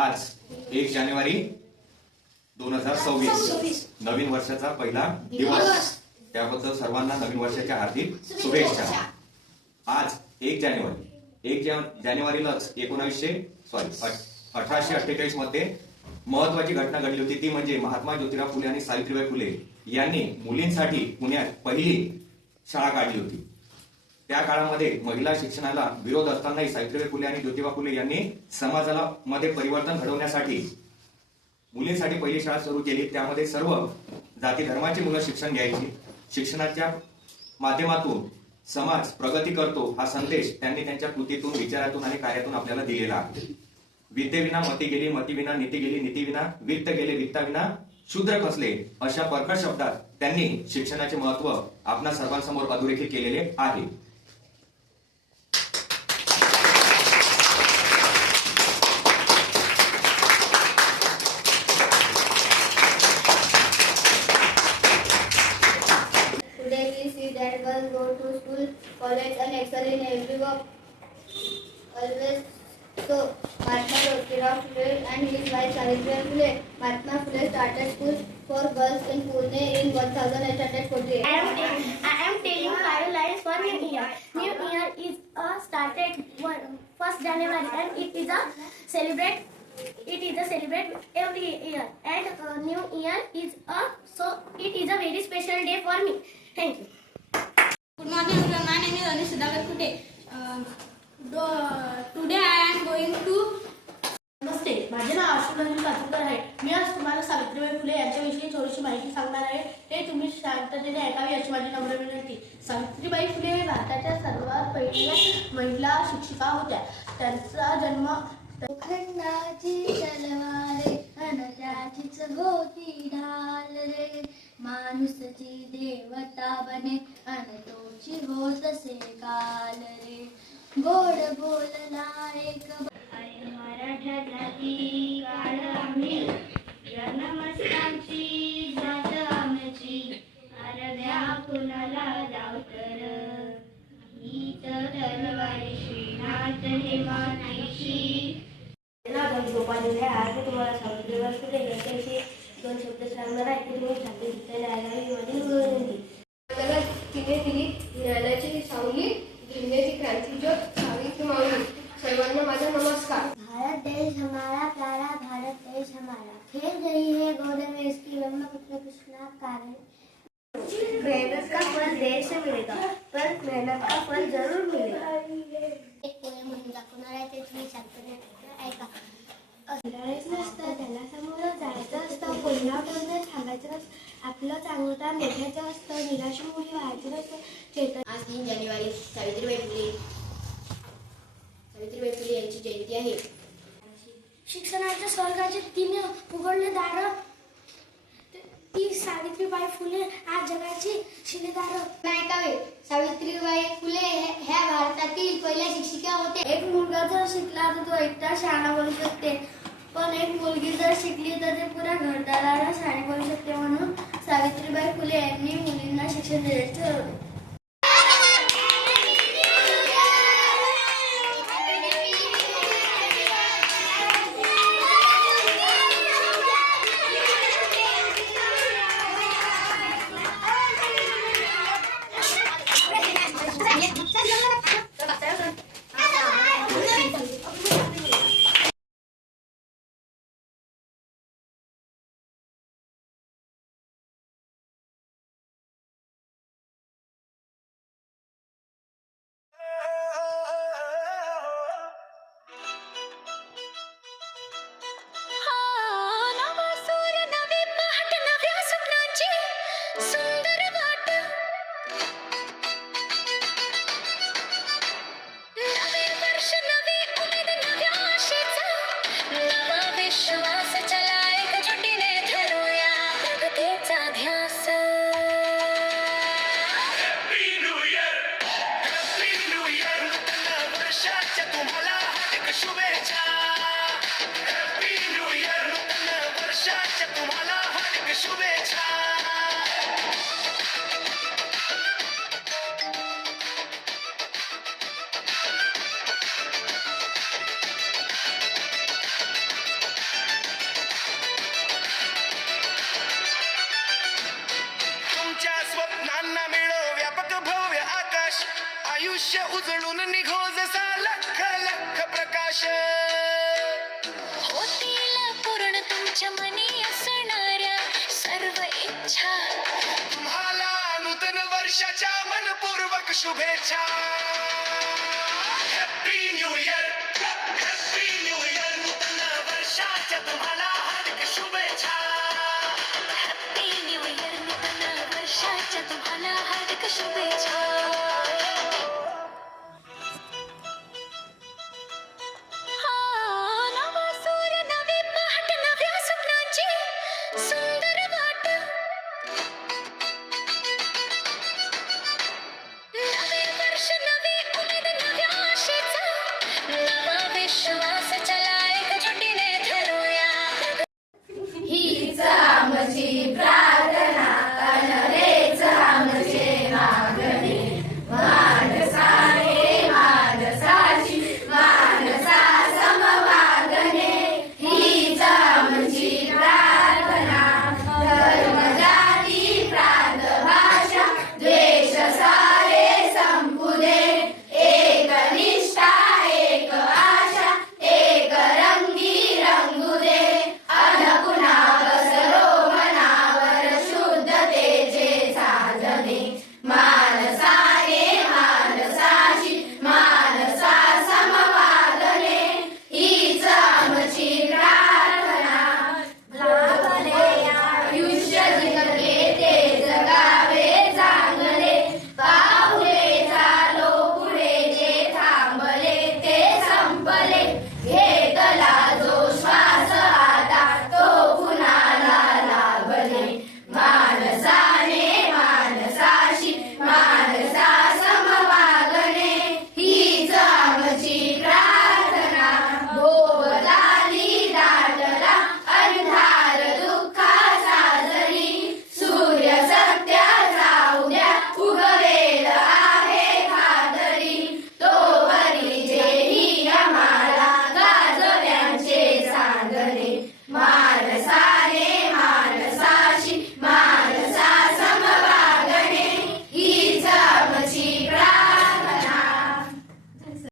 आज 1 जानेवारी 2026 नवीन वर्षाचा पहिला दिवस। त्याबद्दल सर्वांना नवीन वर्षाच्या हार्दिक शुभेच्छा। आज 1 जानेवारीलाच 1848 मध्ये महत्वाची घटना घडली होती। ती म्हणजे महात्मा ज्योतिराव फुले आणि सावित्रीबाई फुले यांनी मुलींसाठी पुण्यात पहिली शाळा काढली होती। त्या काळामध्ये महिला शिक्षणाला विरोध असतानाही सावित्रीबाई फुले आणि ज्योतिबा फुले यांनी समाजाला मध्ये परिवर्तन घडवण्यासाठी मुलींसाठी पहिली शाळा सुरू केली। त्यामध्ये सर्व जाती धर्माची मुलं शिक्षण घ्यायची। शिक्षणाच्या माध्यमातून समाज प्रगती करतो हा संदेश त्यांनी त्यांच्या कृतीतून, विचारातून आणि कार्यातून आपल्याला दिलेला आहे। विद्येविना मती गेली, मतीविना नीती गेली, नीतीविना वित्त गेले, वित्ताविना शूद्र खचले, अशा परखड शब्दात त्यांनी शिक्षणाचे महत्त्व आपणा सर्वांसमोर अधोरेखित केलेले आहे। That girls go to school, college and excel in every work. Always so. Mahatma Jyotirao Phule and his wife Savitribai Phule. Mahatma Phule started school for girls in Pune in 1848. I am telling 5 lines for New Year. New Year is started 1st January and it is a celebrate every year. And New Year is it is a very special day for me. Thank you. Good morning everyone. My name is Anish Sudhakar Khute. Today I am going to. नमस्ते, माझे नाव आशुरंजन कातुरकर आहे। मी आज तुम्हाला सावित्रीबाई फुले यांच्याविषयी थोडीशी माहिती सांगणार आहे। ते तुम्ही शांततेने ऐकावी अशी माझी नम्र विनंती। सावित्रीबाई फुले हे भारताच्या सर्वात पहिल्या महिला शिक्षिका होत्या। त्यांचा जन्म खंडाची तलवारे अन त्याचीच होती ढाल रे, माणूसची देवता बने अन तोची होत असे काल रे, गोड बोलला एक मराठा जाती काळ आम्ही, जनमस्तांची जात आमची, अरध्या कुणाला जावतर हीच तलवारी श्रीनाथ हे मातीशी। गोपाल आज मी तुम्हाला सावित्रीबाई फुले यांच्याविषयी 2 शब्द सांगणार आहे। ते तुम्ही शांततेने ऐकावी माझी विनंती। तिने दिली ज्ञानाची सावली, जिंकण्याची क्रांती ज्योत सावित्री माऊली। सर्वांना माझा नमस्कार। भारत देश हमारा प्यारा, भारत देश हमारा, खेल रही है गोद में इसकी ब्रह्मपुत्र कृष्णा कारण। मेहनत का फल देर से मिलेगा, पर मेहनत का फल जरूर मिलेगा। एक पोएम म्हणून दाखवणार आहे, ते तुम्ही शांतपणे ऐका। फिरायचं नसतं, त्याला समोर जायचं असतं, कोल्हापूरने सांगायचं नसतं, आपलं चांगलं मोठ्याचं असतं, निराश मुली व्हायचं नसतं, चेतन। आज 3 जानेवारी सावित्रीबाई फुले यांची जयंती आहे। शिक्षणाच्या स्वर्गाचे 3 उघडले दार, ती सावित्रीबाई फुले आज जगाची शिलेदार। ऐकावे, सावित्रीबाई फुले ह्या भारतातील पहिल्या शिक्षिका होत्या। एक मुलगा जर शिकला तर तो एकटा शहाणा बनू शकते, पण एक मुलगी जर शिकली तर ते पुऱ्या घरदाराला शहाणी बनू शकते। म्हणून सावित्रीबाई फुले यांनी मुलींना शिक्षण देण्याचे ठरवले। आयुष्य उजळून निघो जसा लख लख प्रकाश होतील पूर्ण तुमच्या मनी असणाऱ्या सर्व इच्छा तुम्हाला नूतन वर्षाच्या मनपूर्वक शुभेच्छा. Happy new year, happy new year. नूतन वर्षाच्या तुम्हाला